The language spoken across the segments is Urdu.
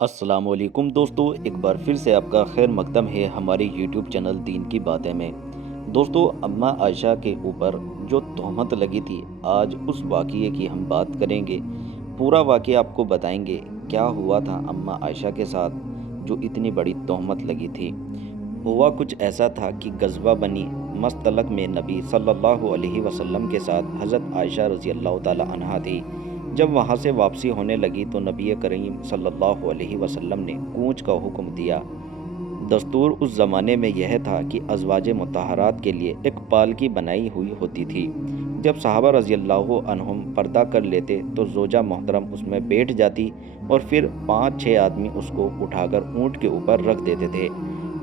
السلام علیکم دوستو، ایک بار پھر سے آپ کا خیر مقدم ہے ہمارے یوٹیوب چینل دین کی باتیں میں۔ دوستو، اماں عائشہ کے اوپر جو تہمت لگی تھی، آج اس واقعے کی ہم بات کریں گے۔ پورا واقعہ آپ کو بتائیں گے کیا ہوا تھا اماں عائشہ کے ساتھ جو اتنی بڑی تہمت لگی تھی۔ ہوا کچھ ایسا تھا کہ غزوہ بنی مستلق میں نبی صلی اللہ علیہ وسلم کے ساتھ حضرت عائشہ رضی اللہ تعالی عنہا تھی۔ جب وہاں سے واپسی ہونے لگی تو نبی کریم صلی اللہ علیہ وسلم نے کوچ کا حکم دیا۔ دستور اس زمانے میں یہ تھا کہ ازواج مطہرات کے لیے ایک پالکی بنائی ہوئی ہوتی تھی۔ جب صحابہ رضی اللہ عنہم پردہ کر لیتے تو زوجہ محترم اس میں بیٹھ جاتی اور پھر 5-6 آدمی اس کو اٹھا کر اونٹ کے اوپر رکھ دیتے تھے۔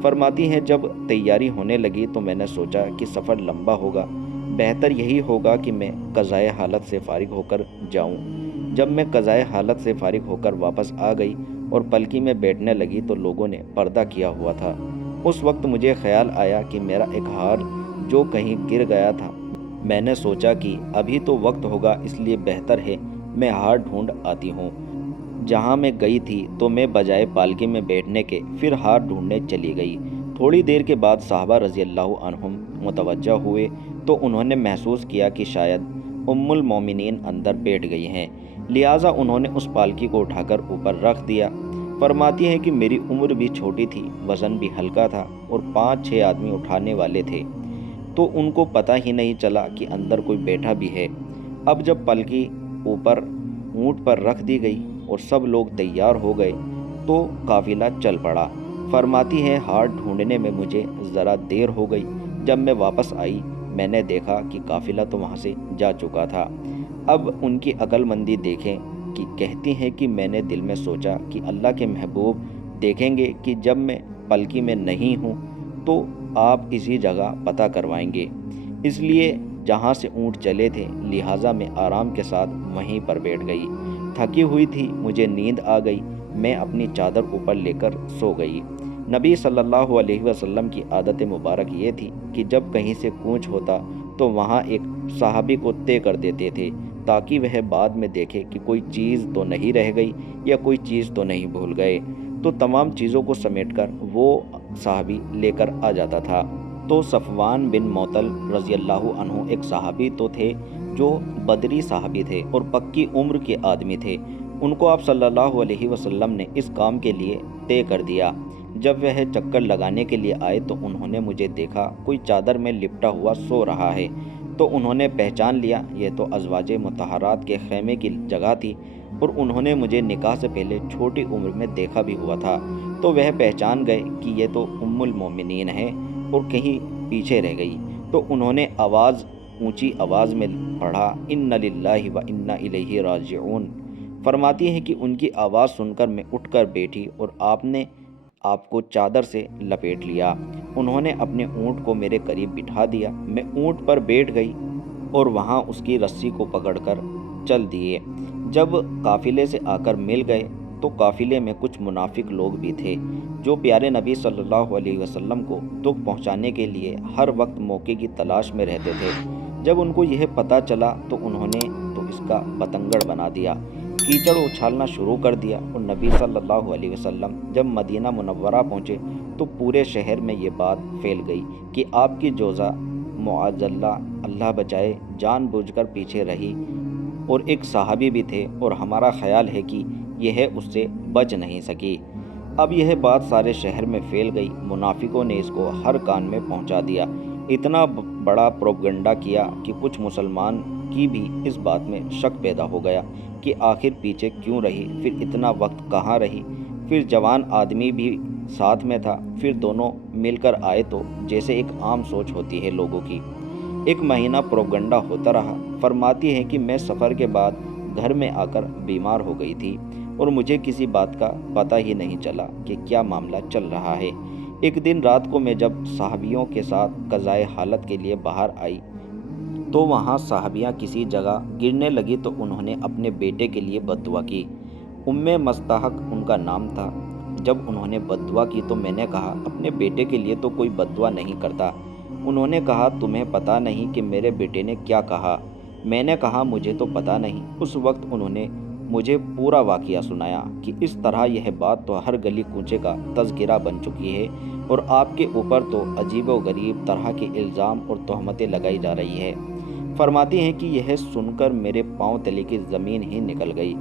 فرماتی ہیں جب تیاری ہونے لگی تو میں نے سوچا کہ سفر لمبا ہوگا، بہتر یہی ہوگا کہ میں قضائے حالت سے فارغ ہو کر جاؤں۔ جب میں قضائے حالت سے فارغ ہو کر واپس آ گئی اور پلکی میں بیٹھنے لگی تو لوگوں نے پردہ کیا ہوا تھا۔ اس وقت مجھے خیال آیا کہ میرا ایک ہار جو کہیں گر گیا تھا۔ میں نے سوچا کہ ابھی تو وقت ہوگا، اس لیے بہتر ہے میں ہار ڈھونڈ آتی ہوں۔ جہاں میں گئی تھی تو میں بجائے پالکی میں بیٹھنے کے پھر ہار ڈھونڈنے چلی گئی۔ تھوڑی دیر کے بعد صحابہ رضی اللہ عنہم متوجہ ہوئے تو انہوں نے محسوس کیا کہ شاید ام المومنین اندر بیٹھ گئی ہیں، لہٰذا انہوں نے اس پالکی کو اٹھا کر اوپر رکھ دیا۔ فرماتی ہیں کہ میری عمر بھی چھوٹی تھی، وزن بھی ہلکا تھا اور 5-6 آدمی اٹھانے والے تھے، تو ان کو پتہ ہی نہیں چلا کہ اندر کوئی بیٹھا بھی ہے۔ اب جب پلکی اوپر اونٹ پر رکھ دی گئی اور سب لوگ تیار ہو گئے تو قافلہ چل پڑا۔ فرماتی ہے ہار ڈھونڈنے میں مجھے ذرا دیر ہو گئی۔ جب میں واپس آئی میں نے دیکھا کہ قافلہ تو وہاں سے جا چکا تھا۔ اب ان کی عقل مندی دیکھیں کہ کہتی ہیں کہ میں نے دل میں سوچا کہ اللہ کے محبوب دیکھیں گے کہ جب میں پلکی میں نہیں ہوں تو آپ اسی جگہ پتہ کروائیں گے، اس لیے جہاں سے اونٹ چلے تھے لہٰذا میں آرام کے ساتھ وہیں پر بیٹھ گئی۔ تھکی ہوئی تھی، مجھے نیند آ گئی، میں اپنی چادر اوپر لے کر سو گئی۔ نبی صلی اللہ علیہ وسلم کی عادت مبارک یہ تھی کہ جب کہیں سے کوچ ہوتا تو وہاں ایک صحابی کو طے کر دیتے تھے تاکہ وہ بعد میں دیکھے کہ کوئی چیز تو نہیں رہ گئی یا کوئی چیز تو نہیں بھول گئے، تو تمام چیزوں کو سمیٹ کر وہ صحابی لے کر آ جاتا تھا۔ تو صفوان بن معطل رضی اللہ عنہ ایک صحابی تو تھے جو بدری صحابی تھے اور پکی عمر کے آدمی تھے۔ ان کو آپ صلی اللہ علیہ وسلم نے اس کام کے لیے طے کر دیا۔ جب وہ چکر لگانے کے لیے آئے تو انہوں نے مجھے دیکھا کوئی چادر میں لپٹا ہوا سو رہا ہے، تو انہوں نے پہچان لیا یہ تو ازواج مطہرات کے خیمے کی جگہ تھی، اور انہوں نے مجھے نکاح سے پہلے چھوٹی عمر میں دیکھا بھی ہوا تھا، تو وہ پہچان گئے کہ یہ تو ام المومنین ہے اور کہیں پیچھے رہ گئی۔ تو انہوں نے اونچی آواز میں پڑھا ان للہ و انا الیہ راجعون۔ فرماتی ہیں کہ ان کی آواز سن کر میں اٹھ کر بیٹھی اور آپ نے آپ کو چادر سے لپیٹ لیا۔ انہوں نے اپنے اونٹ کو میرے قریب بٹھا دیا، میں اونٹ پر بیٹھ گئی اور وہاں اس کی رسی کو پکڑ کر چل دیے۔ جب قافلے سے آ کر مل گئے تو قافلے میں کچھ منافق لوگ بھی تھے جو پیارے نبی صلی اللہ علیہ وسلم کو دکھ پہنچانے کے لیے ہر وقت موقع کی تلاش میں رہتے تھے۔ جب ان کو یہ پتہ چلا تو انہوں نے تو اس کا بتنگڑ بنا دیا، کیچڑ اچھالنا شروع کر دیا، اور نبی صلی اللہ علیہ وسلم جب مدینہ منورہ پہنچے تو پورے شہر میں یہ بات پھیل گئی کہ آپ کی جوزہ معاذ اللہ بچائے جان بوجھ کر پیچھے رہی، اور ایک صحابی بھی تھے اور ہمارا خیال ہے کہ یہ اس سے بچ نہیں سکی۔ اب یہ بات سارے شہر میں پھیل گئی، منافقوں نے اس کو ہر کان میں پہنچا دیا، اتنا بڑا پروپگنڈا کیا کہ کچھ مسلمان کی بھی اس بات میں شک پیدا ہو گیا کہ آخر پیچھے کیوں رہی، پھر اتنا وقت کہاں رہی۔ پھر جوان آدمی بھی ساتھ میں تھا، پھر دونوں مل کر آئے تو جیسے ایک عام سوچ ہوتی ہے لوگوں کی۔ 1 مہینہ پروپگنڈا ہوتا رہا۔ فرماتی ہے کہ میں سفر کے بعد گھر میں آ کر بیمار ہو گئی تھی اور مجھے کسی بات کا پتہ ہی نہیں چلا کہ کیا معاملہ چل رہا ہے۔ ایک دن رات کو میں جب صحابیوں کے ساتھ قضائے حالت کے لیے باہر آئی تو وہاں صحابیاں کسی جگہ گرنے لگی تو انہوں نے اپنے بیٹے کے لیے بد دعا کی۔ ام مستحق ان کا نام تھا۔ جب انہوں نے بد دعا کی تو میں نے کہا اپنے بیٹے کے لیے تو کوئی بد دعا نہیں کرتا۔ انہوں نے کہا تمہیں پتہ نہیں کہ میرے بیٹے نے کیا کہا؟ میں نے کہا مجھے تو پتہ نہیں۔ اس وقت انہوں نے مجھے پورا واقعہ سنایا کہ اس طرح یہ بات تو ہر گلی کوچے کا تذکرہ بن چکی ہے اور آپ کے اوپر تو عجیب و غریب طرح کے الزام اور تہمتیں لگائی جا رہی ہے۔ فرماتی ہیں کہ یہ سن کر میرے پاؤں تلے کی زمین ہی نکل گئی۔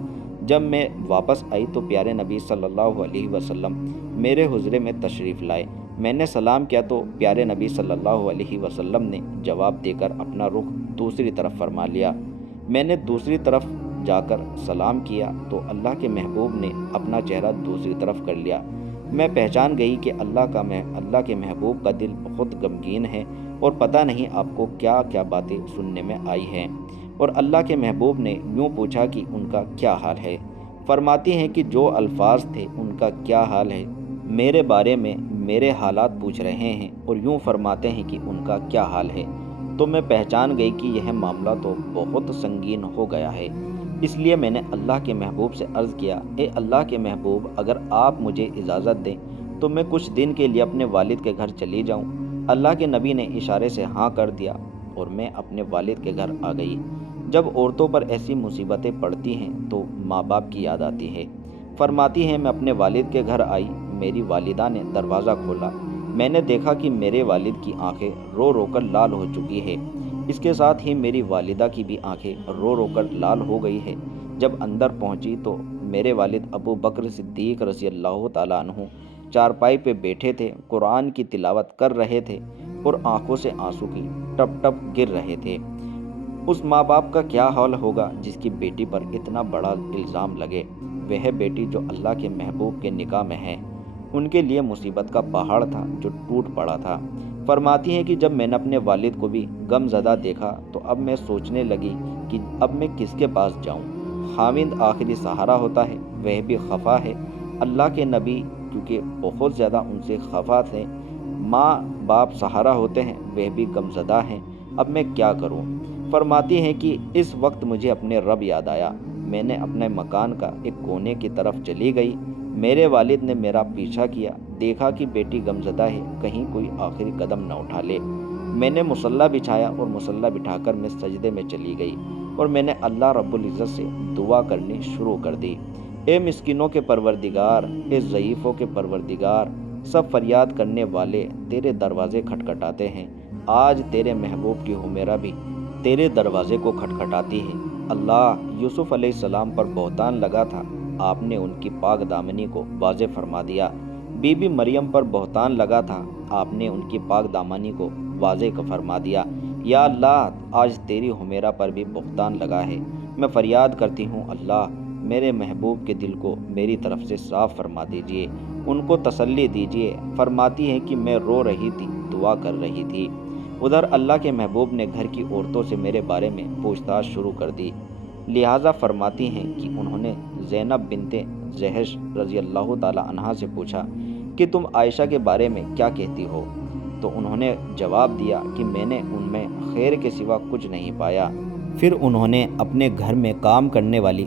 جب میں واپس آئی تو پیارے نبی صلی اللہ علیہ وسلم میرے حجرے میں تشریف لائے۔ میں نے سلام کیا تو پیارے نبی صلی اللہ علیہ وسلم نے جواب دے کر اپنا رخ دوسری طرف فرما لیا۔ میں نے دوسری طرف جا کر سلام کیا تو اللہ کے محبوب نے اپنا چہرہ دوسری طرف کر لیا۔ میں پہچان گئی کہ اللہ کے محبوب کا دل بہت غمگین ہے اور پتہ نہیں آپ کو کیا کیا باتیں سننے میں آئی ہیں۔ اور اللہ کے محبوب نے یوں پوچھا کہ ان کا کیا حال ہے۔ فرماتی ہیں کہ جو الفاظ تھے ان کا کیا حال ہے، میرے بارے میں میرے حالات پوچھ رہے ہیں اور یوں فرماتے ہیں کہ ان کا کیا حال ہے، تو میں پہچان گئی کہ یہ معاملہ تو بہت سنگین ہو گیا ہے۔ اس لیے میں نے اللہ کے محبوب سے عرض کیا، اے اللہ کے محبوب، اگر آپ مجھے اجازت دیں تو میں کچھ دن کے لیے اپنے والد کے گھر چلی جاؤں۔ اللہ کے نبی نے اشارے سے ہاں کر دیا اور میں اپنے والد کے گھر آ گئی۔ جب عورتوں پر ایسی مصیبتیں پڑتی ہیں تو ماں باپ کی یاد آتی ہے۔ فرماتی ہیں میں اپنے والد کے گھر آئی، میری والدہ نے دروازہ کھولا۔ میں نے دیکھا کہ میرے والد کی آنکھیں رو رو کر لال ہو چکی ہے، اس کے ساتھ ہی میری والدہ کی بھی آنکھیں رو رو کر لال ہو گئی ہے۔ جب اندر پہنچی تو میرے والد ابو بکر صدیق رضی اللہ تعالیٰ عنہ چارپائی پہ بیٹھے تھے، قرآن کی تلاوت کر رہے تھے اور آنکھوں سے آنسو کی ٹپ ٹپ گر رہے تھے۔ اس ماں باپ کا کیا حال ہوگا جس کی بیٹی پر اتنا بڑا الزام لگے، وہ بیٹی جو اللہ کے محبوب کے نکاح میں ہے۔ ان کے لیے مصیبت کا پہاڑ تھا جو ٹوٹ پڑا تھا۔ فرماتی ہیں کہ جب میں نے اپنے والد کو بھی غم زدہ دیکھا تو اب میں سوچنے لگی کہ اب میں کس کے پاس جاؤں۔ خاوند آخری سہارا ہوتا ہے، وہ بھی خفا ہے۔ اللہ کے نبی کیونکہ بہت زیادہ ان سے خفا تھے، ماں باپ سہارا ہوتے ہیں، وہ بھی غم زدہ ہیں، اب میں کیا کروں۔ فرماتی ہیں کہ اس وقت مجھے اپنے رب یاد آیا۔ میں نے اپنے مکان کا ایک کونے کی طرف چلی گئی۔ میرے والد نے میرا پیچھا کیا، دیکھا کہ بیٹی غمزدہ ہے، کہیں کوئی آخری قدم نہ اٹھا لے۔ میں نے مصلی بچھایا اور مصلی بٹھا کر میں سجدے میں چلی گئی اور میں نے اللہ رب العزت سے دعا کرنی شروع کر دی۔ اے مسکینوں کے پروردگار، اے ضعیفوں کے پروردگار، سب فریاد کرنے والے تیرے دروازے کھٹکھٹاتے ہیں۔ آج تیرے محبوب کی حمیرہ بھی تیرے دروازے کو کھٹکھٹاتی ہے۔ اللہ، یوسف علیہ السلام پر بہتان لگا تھا، آپ نے ان کی پاک دامنی کو واضح فرما دیا۔ بی بی مریم پر بہتان لگا تھا، آپ نے ان کی پاک دامنی کو واضح فرما دیا۔ یا اللہ، آج تیری حمیرہ پر بھی بہتان لگا ہے۔ میں فریاد کرتی ہوں، اللہ میرے محبوب کے دل کو میری طرف سے صاف فرما دیجئے، ان کو تسلی دیجئے۔ فرماتی ہے کہ میں رو رہی تھی، دعا کر رہی تھی۔ ادھر اللہ کے محبوب نے گھر کی عورتوں سے میرے بارے میں پوچھ تاچھ شروع کر دی۔ لہٰذا فرماتی ہیں کہ انہوں نے زینب بنت جحش رضی اللہ تعالیٰ عنہا سے پوچھا کہ تم عائشہ کے بارے میں کیا کہتی ہو؟ تو انہوں نے جواب دیا کہ میں نے ان میں خیر کے سوا کچھ نہیں پایا۔ پھر انہوں نے اپنے گھر میں کام کرنے والی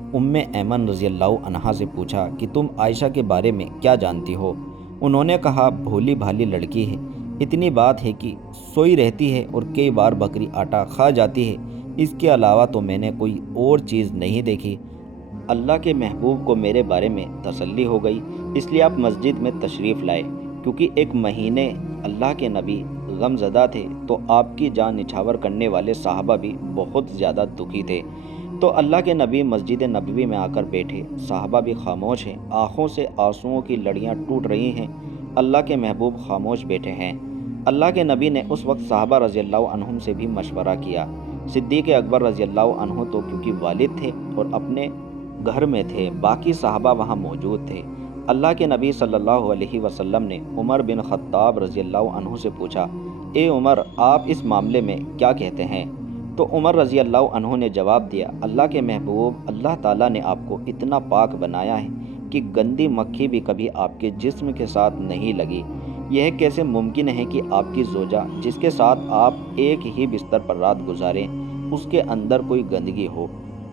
ایمن رضی اللہ عنہا سے پوچھا کہ تم عائشہ کے بارے میں کیا جانتی ہو؟ انہوں نے کہا بھولی بھالی لڑکی ہے، اتنی بات ہے کہ سوئی رہتی ہے اور کئی بار بکری آٹا کھا جاتی ہے، اس کے علاوہ تو میں نے کوئی اور چیز نہیں دیکھی۔ اللہ کے محبوب کو میرے بارے میں تسلی ہو گئی، اس لیے آپ مسجد میں تشریف لائے۔ کیونکہ ایک مہینے اللہ کے نبی غم زدہ تھے تو آپ کی جان نچھاور کرنے والے صحابہ بھی بہت زیادہ دکھی تھے۔ تو اللہ کے نبی مسجد نبوی میں آ کر بیٹھے، صحابہ بھی خاموش ہیں، آنکھوں سے آنسوؤں کی لڑیاں ٹوٹ رہی ہیں۔ اللہ کے محبوب خاموش بیٹھے ہیں۔ اللہ کے نبی نے اس وقت صحابہ رضی اللہ عنہم سے بھی مشورہ کیا۔ صدیق اکبر رضی اللہ عنہ تو کیونکہ والد تھے اور اپنے گھر میں تھے، باقی صحابہ وہاں موجود تھے۔ اللہ کے نبی صلی اللہ علیہ وسلم نے عمر بن خطاب رضی اللہ عنہ سے پوچھا، اے عمر، آپ اس معاملے میں کیا کہتے ہیں؟ تو عمر رضی اللہ عنہ نے جواب دیا، اللہ کے محبوب، اللہ تعالیٰ نے آپ کو اتنا پاک بنایا ہے کہ گندی مکھی بھی کبھی آپ کے جسم کے ساتھ نہیں لگی۔ یہ کیسے ممکن ہے کہ آپ کی زوجہ جس کے ساتھ آپ ایک ہی بستر پر رات گزاریں، اس کے اندر کوئی گندگی ہو؟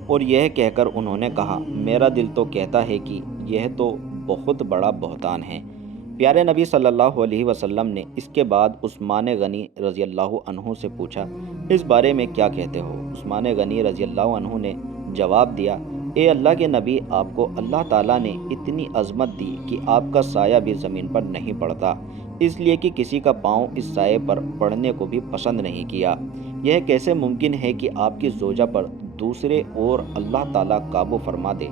اور یہ کہہ کر انہوں نے کہا، میرا دل تو کہتا ہے کہ یہ تو بہت بڑا بہتان ہے۔ پیارے نبی صلی اللہ علیہ وسلم نے اس کے بعد عثمان غنی رضی اللہ عنہ سے پوچھا، اس بارے میں کیا کہتے ہو؟ عثمان غنی رضی اللہ عنہ نے جواب دیا، اے اللہ کے نبی، آپ کو اللہ تعالیٰ نے اتنی عظمت دی کہ آپ کا سایہ بھی زمین پر نہیں پڑتا، اس لیے کہ کسی کا پاؤں اس سائے پر پڑنے کو بھی پسند نہیں کیا۔ یہ کیسے ممکن ہے کہ آپ کی زوجہ پر دوسرے اور اللہ تعالیٰ قابو فرما دے؟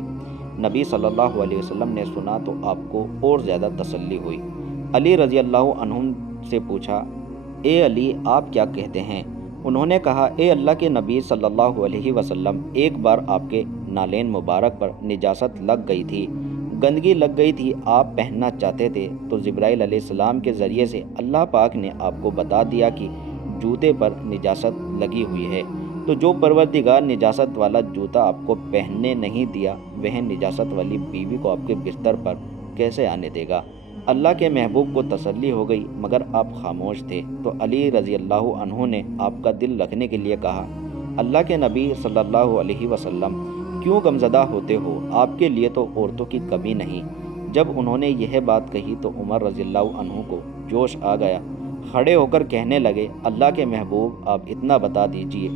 نبی صلی اللہ علیہ وسلم نے سنا تو آپ کو اور زیادہ تسلی ہوئی۔ علی رضی اللہ عنہ سے پوچھا، اے علی، آپ کیا کہتے ہیں؟ انہوں نے کہا، اے اللہ کے نبی صلی اللہ علیہ وسلم، ایک بار آپ کے نالین مبارک پر نجاست لگ گئی تھی، گندگی لگ گئی تھی، آپ پہننا چاہتے تھے تو جبرائیل علیہ السلام کے ذریعے سے اللہ پاک نے آپ کو بتا دیا کہ جوتے پر نجاست لگی ہوئی ہے، تو جو پروردگار نجاست والا جوتا آپ کو پہننے نہیں دیا، وہ نجاست والی بیوی کو آپ کے بستر پر کیسے آنے دے گا؟ اللہ کے محبوب کو تسلی ہو گئی، مگر آپ خاموش تھے، تو علی رضی اللہ عنہ نے آپ کا دل رکھنے کے لیے کہا، اللہ کے نبی صلی اللہ علیہ وسلم، کیوں غمزدہ ہوتے ہو؟ آپ کے لیے تو عورتوں کی کمی نہیں۔ جب انہوں نے یہ بات کہی تو عمر رضی اللہ عنہ کو جوش آ گیا، کھڑے ہو کر کہنے لگے، اللہ کے محبوب، آپ اتنا بتا دیجئے،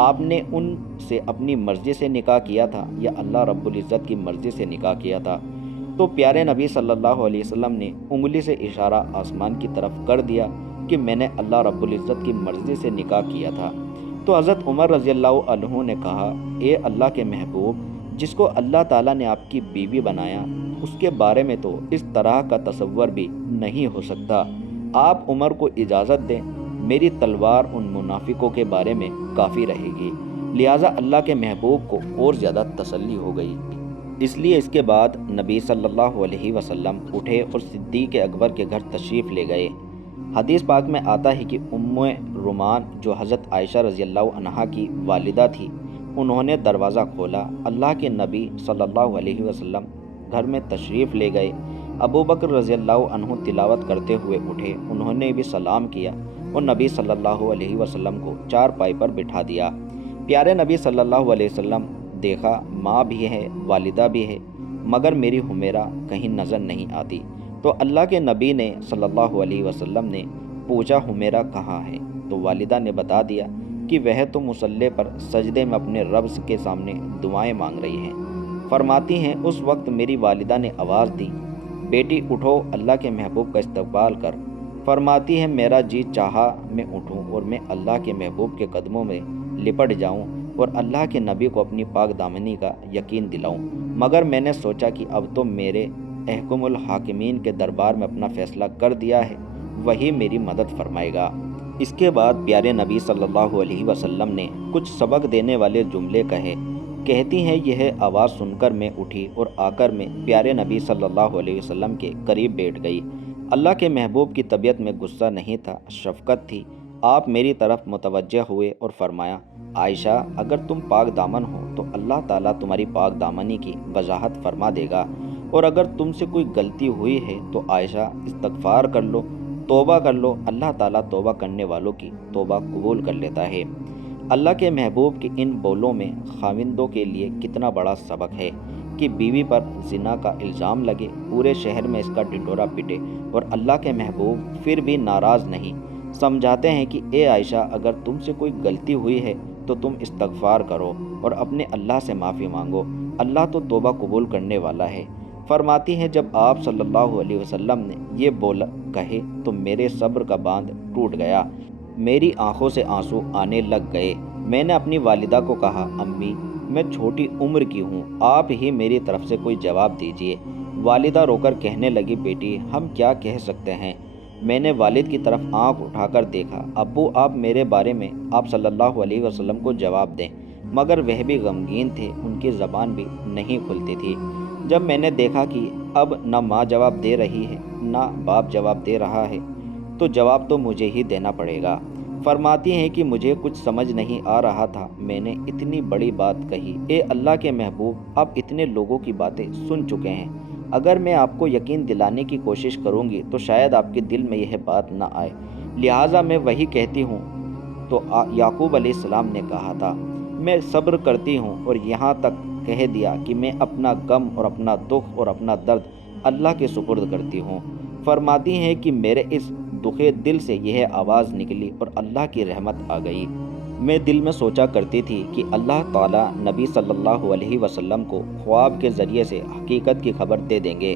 آپ نے ان سے اپنی مرضی سے نکاح کیا تھا یا اللہ رب العزت کی مرضی سے نکاح کیا تھا؟ تو پیارے نبی صلی اللہ علیہ وسلم نے انگلی سے اشارہ آسمان کی طرف کر دیا کہ میں نے اللہ رب العزت کی مرضی سے نکاح کیا تھا۔ تو حضرت عمر رضی اللہ عنہ نے کہا، اے اللہ کے محبوب، جس کو اللہ تعالیٰ نے آپ کی بیوی بنایا، اس کے بارے میں تو اس طرح کا تصور بھی نہیں ہو سکتا۔ آپ عمر کو اجازت دیں، میری تلوار ان منافقوں کے بارے میں کافی رہے گی۔ لہٰذا اللہ کے محبوب کو اور زیادہ تسلی ہو گئی۔ اس لیے اس کے بعد نبی صلی اللہ علیہ وسلم اٹھے اور صدیق اکبر کے گھر تشریف لے گئے۔ حدیث پاک میں آتا ہے کہ ام رومان، جو حضرت عائشہ رضی اللہ عنہا کی والدہ تھی، انہوں نے دروازہ کھولا، اللہ کے نبی صلی اللہ علیہ وسلم گھر میں تشریف لے گئے۔ ابو بکر رضی اللہ عنہ تلاوت کرتے ہوئے اٹھے، انہوں نے بھی سلام کیا اور نبی صلی اللہ علیہ وسلم کو چارپائی پر بٹھا دیا۔ پیارے نبی صلی اللہ علیہ وسلم دیکھا، ماں بھی ہے، والدہ بھی ہے، مگر میری حمیرہ کہیں نظر نہیں آتی۔ تو اللہ کے نبی نے صلی اللہ علیہ وسلم نے پوچھا، حمیرہ کہاں ہے؟ تو والدہ نے بتا دیا کہ وہ تو مصلی پر سجدے میں اپنے رب کے سامنے دعائیں مانگ رہی ہیں۔ فرماتی ہیں، اس وقت میری والدہ نے آواز دی، بیٹی اٹھو، اللہ کے محبوب کا استقبال کر۔ فرماتی ہے، میرا جی چاہا میں اٹھوں اور میں اللہ کے محبوب کے قدموں میں لپٹ جاؤں اور اللہ کے نبی کو اپنی پاک دامنی کا یقین دلاؤں، مگر میں نے سوچا کہ اب تو میرے احکم الحاکمین کے دربار میں اپنا فیصلہ کر دیا ہے، وہی میری مدد فرمائے گا۔ اس کے بعد پیارے نبی صلی اللہ علیہ وسلم نے کچھ سبق دینے والے جملے کہے۔ کہتی ہیں، یہ آواز سن کر میں اٹھی اور آ کر میں پیارے نبی صلی اللہ علیہ وسلم کے قریب بیٹھ گئی۔ اللہ کے محبوب کی طبیعت میں غصہ نہیں تھا، شفقت تھی۔ آپ میری طرف متوجہ ہوئے اور فرمایا، عائشہ، اگر تم پاک دامن ہو تو اللہ تعالیٰ تمہاری پاک دامنی کی وضاحت فرما دے گا، اور اگر تم سے کوئی غلطی ہوئی ہے تو عائشہ استغفار کر لو، توبہ کر لو، اللہ تعالیٰ توبہ کرنے والوں کی توبہ قبول کر لیتا ہے۔ اللہ کے محبوب کے ان بولوں میں خاوندوں کے لیے کتنا بڑا سبق ہے کہ بیوی پر زنا کا الزام لگے، پورے شہر میں اس کا ڈنڈورا پٹے، اور اللہ کے محبوب پھر بھی ناراض نہیں، سمجھاتے ہیں کہ اے عائشہ، اگر تم سے کوئی غلطی ہوئی ہے تو تم استغفار کرو اور اپنے اللہ سے معافی مانگو، اللہ تو توبہ قبول کرنے والا ہے۔ فرماتی ہیں، جب آپ صلی اللہ علیہ وسلم نے یہ بولا کہے تو میرے صبر کا باندھ ٹوٹ گیا، میری آنکھوں سے آنسو آنے لگ گئے۔ میں نے اپنی والدہ کو کہا، امی، میں چھوٹی عمر کی ہوں، آپ ہی میری طرف سے کوئی جواب دیجیے۔ والدہ رو کر کہنے لگی، بیٹی، ہم کیا کہہ سکتے ہیں؟ میں نے والد کی طرف آنکھ اٹھا کر دیکھا، ابو، آپ میرے بارے میں آپ صلی اللہ علیہ وسلم کو جواب دیں، مگر وہ بھی غمگین تھے، ان کی زبان بھی نہیں کھلتی تھی۔ جب میں نے دیکھا کہ اب نہ ماں جواب دے رہی ہے نہ باپ جواب دے رہا ہے، تو جواب تو مجھے ہی دینا پڑے گا۔ فرماتی ہیں کہ مجھے کچھ سمجھ نہیں آ رہا تھا، میں نے اتنی بڑی بات کہی۔ اے اللہ کے محبوب، آپ اتنے لوگوں کی باتیں سن چکے ہیں، اگر میں آپ کو یقین دلانے کی کوشش کروں گی تو شاید آپ کے دل میں یہ بات نہ آئے، لہٰذا میں وہی کہتی ہوں۔ تو یعقوب علیہ السلام نے کہا تھا، میں صبر کرتی ہوں، اور یہاں تک کہہ دیا کہ میں اپنا غم اور اپنا دکھ اور اپنا درد اللہ کے سپرد کرتی ہوں۔ فرماتی ہیں کہ میرے اس دکھے دل سے یہ آواز نکلی اور اللہ کی رحمت آ گئی۔ میں دل میں سوچا کرتی تھی کہ اللہ تعالیٰ نبی صلی اللہ علیہ وسلم کو خواب کے ذریعے سے حقیقت کی خبر دے دیں گے،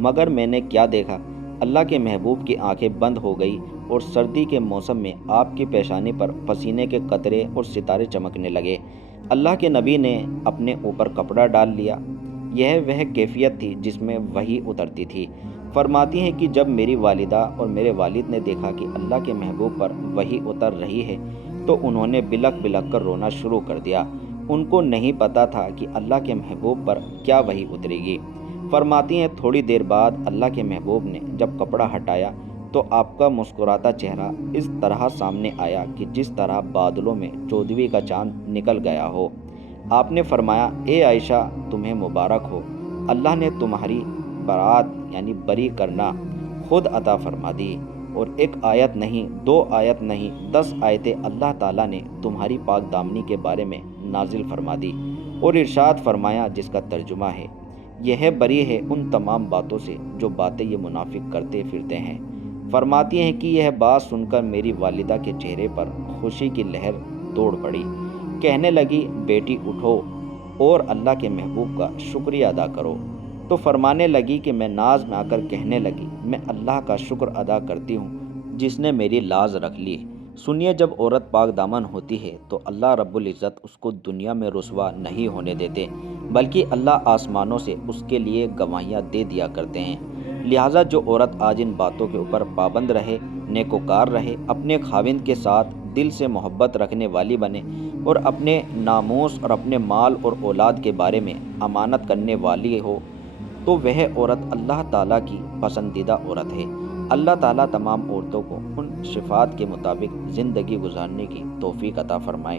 مگر میں نے کیا دیکھا؟ اللہ کے محبوب کی آنکھیں بند ہو گئی اور سردی کے موسم میں آپ کی پیشانی پر پسینے کے قطرے اور ستارے چمکنے لگے۔ اللہ کے نبی نے اپنے اوپر کپڑا ڈال لیا۔ یہ وہ کیفیت تھی جس میں وحی اترتی تھی۔ فرماتی ہیں کہ جب میری والدہ اور میرے والد نے دیکھا کہ اللہ کے محبوب پر وحی اتر رہی ہے تو انہوں نے بلک بلک کر رونا شروع کر دیا۔ ان کو نہیں پتا تھا کہ اللہ کے محبوب پر کیا وحی اترے گی۔ فرماتی ہیں تھوڑی دیر بعد اللہ کے محبوب نے جب کپڑا ہٹایا تو آپ کا مسکراتا چہرہ اس طرح سامنے آیا کہ جس طرح بادلوں میں 14ویں کا چاند نکل گیا ہو۔ آپ نے فرمایا، اے عائشہ تمہیں مبارک ہو، اللہ نے تمہاری برات یعنی بری کرنا خود عطا فرما دی، اور ایک آیت نہیں، 2 آیت نہیں، 10 آیتیں اللہ تعالیٰ نے تمہاری پاک دامنی کے بارے میں نازل فرما دی، اور ارشاد فرمایا جس کا ترجمہ ہے، یہ بری ہے ان تمام باتوں سے جو باتیں یہ منافق کرتے پھرتے ہیں۔ فرماتی ہیں کہ یہ بات سن کر میری والدہ کے چہرے پر خوشی کی لہر دوڑ پڑی۔ کہنے لگی، بیٹی اٹھو اور اللہ کے محبوب کا شکریہ ادا کرو۔ تو فرمانے لگی کہ میں ناز میں آ کر کہنے لگی، میں اللہ کا شکر ادا کرتی ہوں جس نے میری لاز رکھ لی۔ سنیے، جب عورت پاک دامن ہوتی ہے تو اللہ رب العزت اس کو دنیا میں رسوا نہیں ہونے دیتے، بلکہ اللہ آسمانوں سے اس کے لیے گواہیاں دے دیا کرتے ہیں۔ لہٰذا جو عورت آج ان باتوں کے اوپر پابند رہے، نیکوکار رہے، اپنے خاوند کے ساتھ دل سے محبت رکھنے والی بنے اور اپنے ناموس اور اپنے مال اور اولاد کے بارے میں امانت کرنے والی ہو، تو وہ عورت اللہ تعالیٰ کی پسندیدہ عورت ہے۔ اللہ تعالیٰ تمام عورتوں کو ان صفات کے مطابق زندگی گزارنے کی توفیق عطا فرمائے۔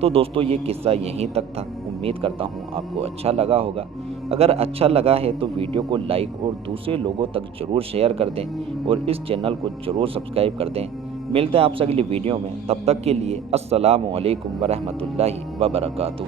تو دوستو، یہ قصہ یہیں تک تھا۔ امید کرتا ہوں آپ کو اچھا لگا ہوگا۔ اگر اچھا لگا ہے تو ویڈیو کو لائک اور دوسرے لوگوں تک ضرور شیئر کر دیں اور اس چینل کو ضرور سبسکرائب کر دیں۔ ملتے ہیں آپ سے اگلی ویڈیو میں، تب تک کے لیے السلام علیکم ورحمۃ اللہ وبرکاتہ۔